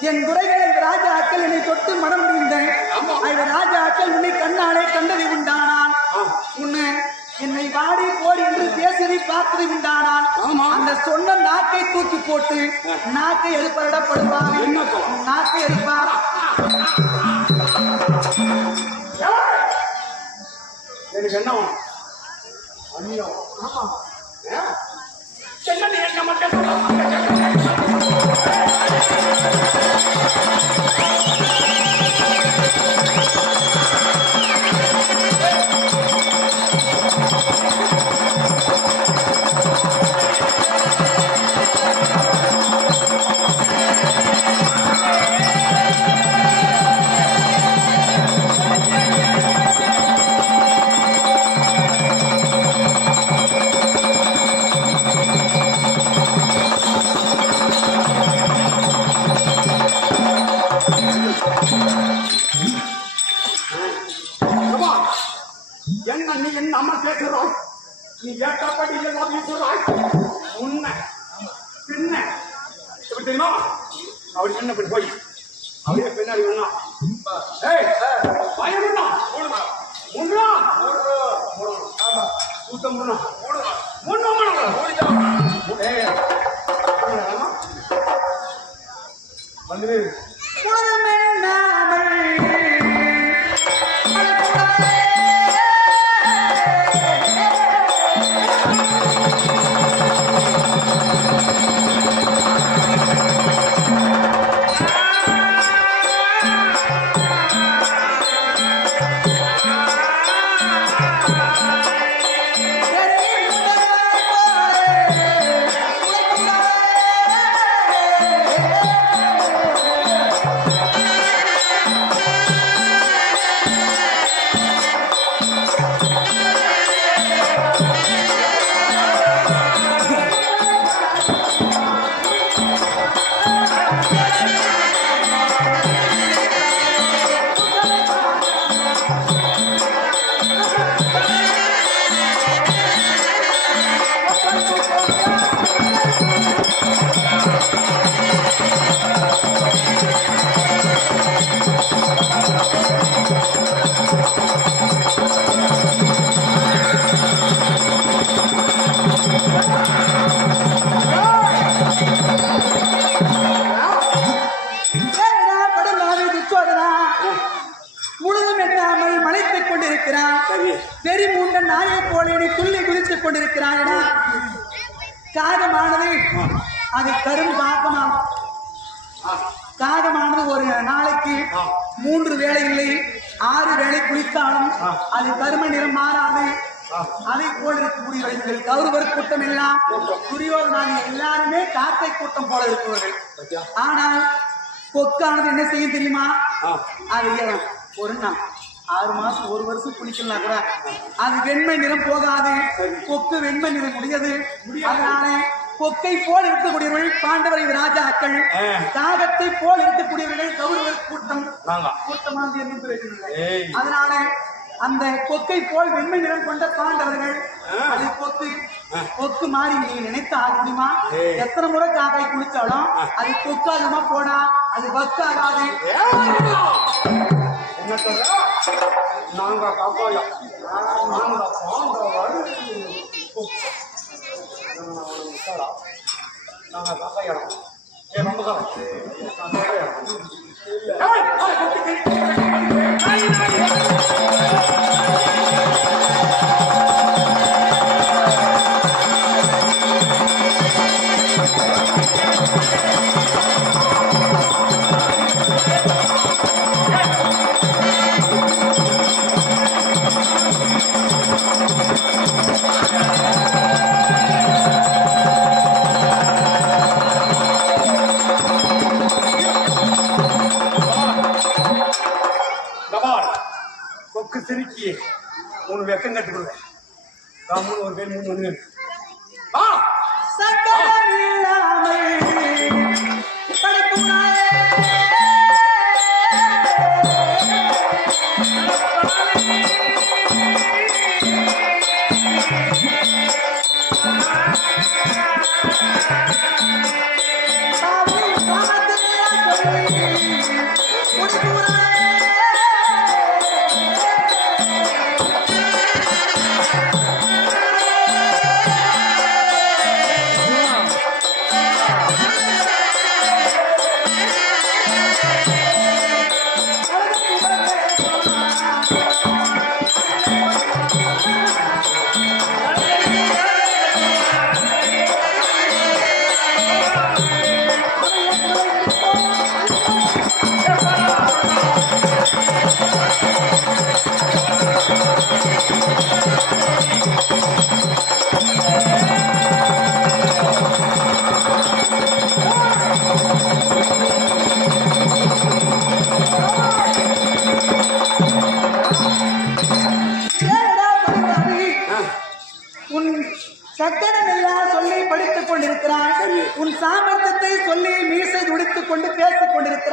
என் குறைகளை ராஜாக்கள் என்னை தொட்டு மனம் முடிந்தேன். அந்த ராஜாக்கள் உன்னை கண்ணாலே கண்டதை உண்டானான். உன்னை என்னை வாடி போடி என்று பேசியதை பார்த்ததை உண்டானான். ஆமா. அந்த சொன்ன நாக்கை தூக்கி போட்டு நாக்கை சொல்ல? நாக்கை எழுப்பா எனக்கு என்ன ஆமா. என்ன நீ என்ன மட்டும் என்ன நீ என்ன அம்மா பேசுறாய் நீ ஏற்றப்படி எல்லாம் பேசுறாய் உன்னை. பின்ன. எப்படி தெரியுமா? அப்படி என்ன இப்படி போய். அப்படியே பின்னாடி வேணா ஏய் பயம் வேணா முன்னா சுத்தம் முன்னா முன்னா ஏய். வந்து உலகமென்னாமல் ஏடா குளித்தாலும் அது கரும நிறம் மாறாது. அதை போல் இருக்கக்கூடியவர்கள் கௌரவர் கூட்டம் எல்லாம் துரியோதனாதி எல்லாருமே காக்கை கூட்டம் போல இருப்பவர்கள் ஆனால் கொக்கானது என்ன செய்யும் தெரியுமா? அது ஏன் ஒரு நாள் ஆறு மாசம் ஒரு வருஷம் குளிக்கலாம் கூட அது வெண்மை நிறம் போகாது. கொக்கு வெண்மை நிறம் முடியாது. அதனால கொக்கை போல் இருக்கக்கூடியவர்கள் பாண்டவரின் ராஜாக்கள் ஆ. காகத்தை போல் இருக்கக்கூடியவர்கள் கௌரவர் கூட்டம். கூட்டமாக. ஏய். அதனால அந்த கொக்கை போல் வெண்மை நிறம் கொண்ட பாண்டவர்கள். அது கொக்கு. கொக்கு மாறி நீங்க நினைத்து ஆக முடியுமா. எத்தனை முறை காக்காய் குளிச்சாலும் அது கொக்காகமா போனா அது வக்காகாது என்ன சொல்ற? நாங்க காப்பாயா நாங்க Hey! மூணு ஒரு பேர் மூணு ஒண்ணு ஆ! சங்கடம் இல்லாமல்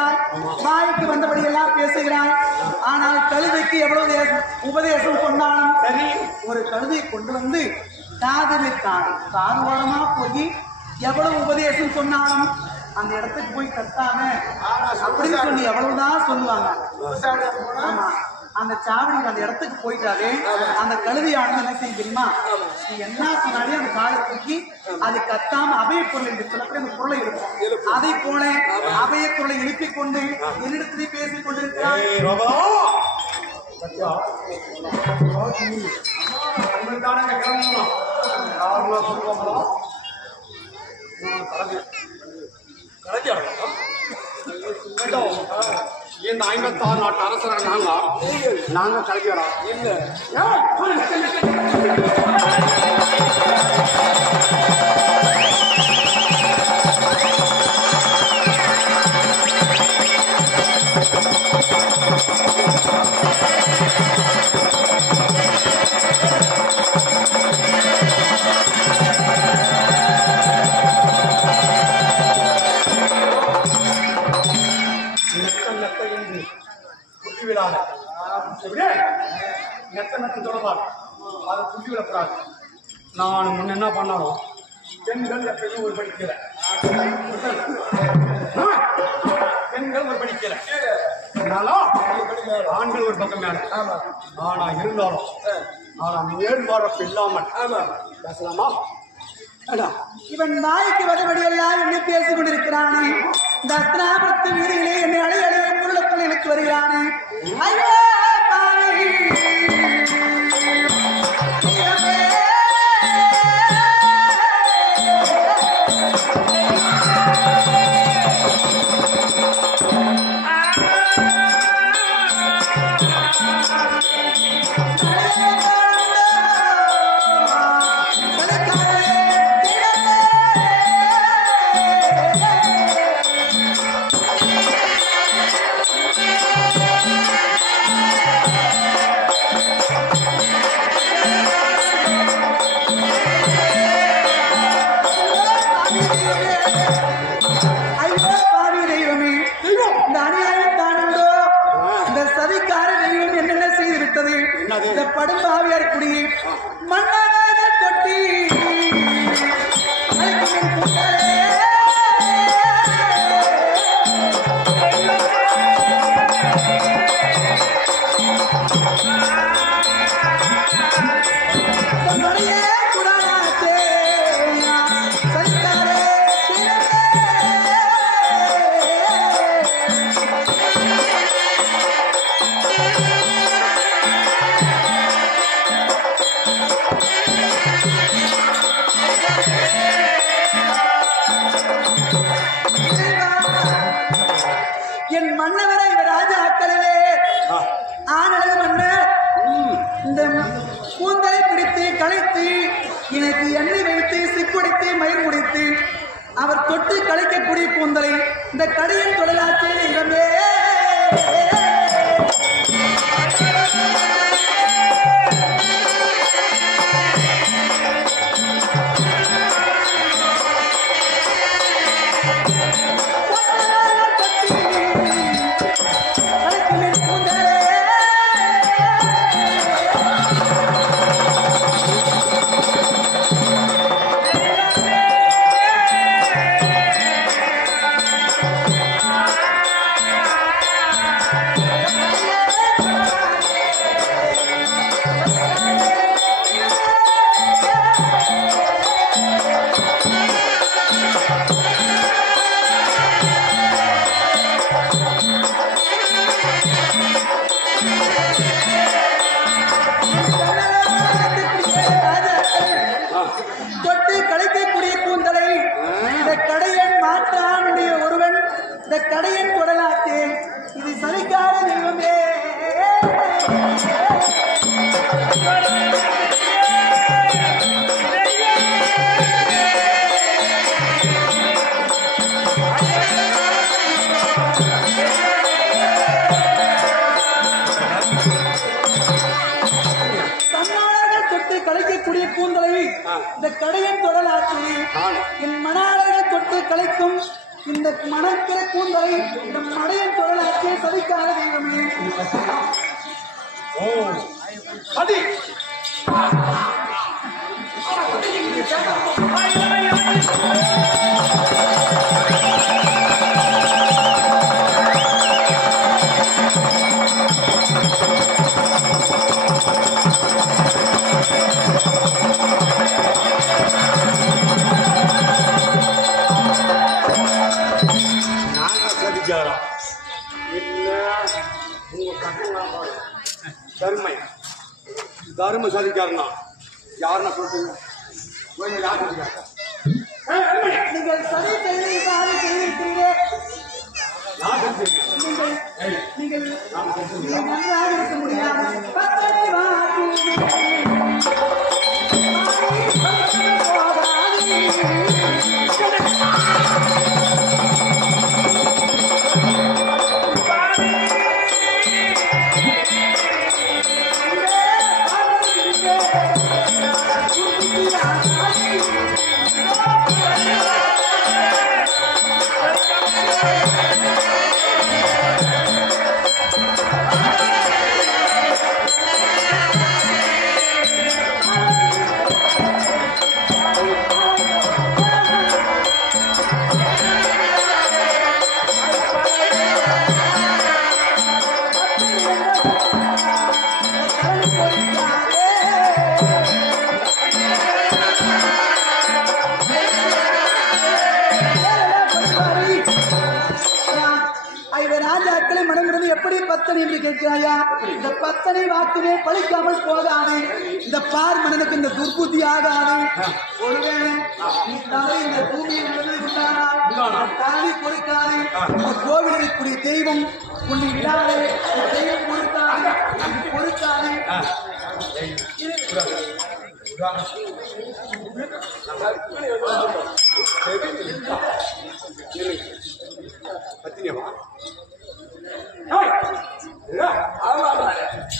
பேசிக் வாய்க்கு வந்தபடி எல்லாம் பேசுகிறாய். ஆனால் கழுதைக்கு எவ்வளவு உபதேசம் சொன்னாலும் சரி ஒரு கழுதை கொண்டு வந்து காதலித்தான் காதுவாரமா போய் எவ்வளவு உபதேசம் சொன்னாலும் அந்த இடத்துக்கு போய் கத்தாம அப்படின்னு சொல்லி எவ்வளவுதான் சொல்லுவாங்க. ஆமா. அந்த சாவடிக்கு அந்த இடத்துக்கு போயிட்டாலே அந்த கழுதையானது என்ன செய்யும் தெரியுமா? நீ என்ன சொன்னாலே அந்த காலை தூக்கி அது கத்தாம அபய பொருள் என்று சொல்லக்கூடிய அந்த பொருளை இருக்கும் அதை போல அபய பொருளை எழுப்பிக் கொண்டு என்னிடத்திலே பேசிக் கொண்டிருக்கிறான் ஏய், இந்த ஐம்பத்தாறு நாட்டு அரசராக நாங்களா நாங்க கலைஞரா இல்ல. எப்படியே நெத்த அதை நான் முன்ன என்ன பண்ணாலும் பெண்கள் எப்பயும் ஒரு படிக்கல பெண்கள் ஒரு படிக்கல ஆண்கள் ஒரு பக்கம் மேல. ஆனா இருந்தாலும் ஆனா மேல்பார்ப்பு இல்லாமல் பேசலாமா? இவன் வாய்க்கு வதபடி எல்லாம் என்னை பேசிக் கொண்டிருக்கிறானே. தத்ராபுரத்து வீதியிலே 你们？என் மன்னவரை இவர் ராஜாக்களிலே ஆனழகு மன்னர் இந்த கூந்தலை பிடித்து களைத்து எனக்கு எண்ணெய் வைத்து சிக்குடித்து மயிர் முடித்து அவர் தொட்டு களைக்கக்கூடிய கூந்தலை இந்த கடையின் தொழிலாற்றில் இளமே இந்த கடையை தொடலாத்தேன் இது சலிக்காத தெய்வமே. கலைக்கக்கூடிய கூந்தலை இந்த கடையின் தொடலாற்றி என் மணாளர்கள் தொட்டு கலைக்கும் இந்த மணக்கிற கூந்தலை இந்த மடையின் தொடலாற்றிய சதிக்காத தெய்வமே. ஓ. சதி. நாங்க தர்ம சதிக்காரனா யாருன்னா அருமை, நீங்கள் சதி செய்து சாதி செய்திருக்கிறீர்களே நீங்கள் நன்றாக இருக்க முடியாது. பழிக்காமல் போகாது. இந்த பார் மனதுக்கு இந்த துர்புத்தி ஆகாது. ஒருவேளை இந்த விழுந்தானால் தாலி பொறுக்காது. இந்த கோவில் இருக்கக்கூடிய தெய்வம் உன்னை விடாது. தெய்வம் இது பொறுக்காது. பத்தினியவா? ஏய், ஆமா, ஆமா.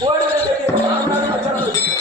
ஓடுறது தெரியும்.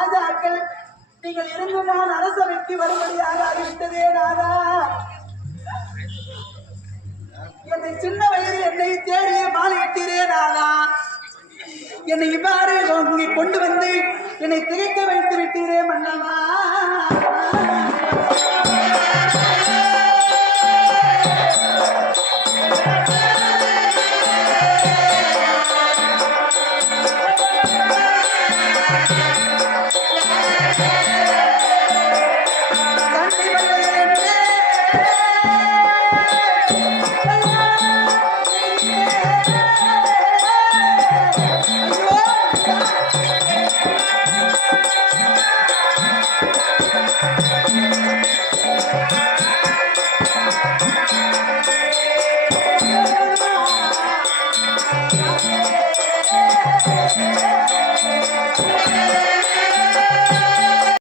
ராஜாக்கள் நீங்கள் இருந்து நான் அரசவைக்கு வரும்படியாக அறிவித்ததே நாதா. என்னை சின்ன வயதில் என்னை தேடிய மாலையிட்டீரே நாதா. என்னை இவ்வாறு கொண்டு வந்து என்னை திகைக்க வைத்து விட்டீரே மன்னவா.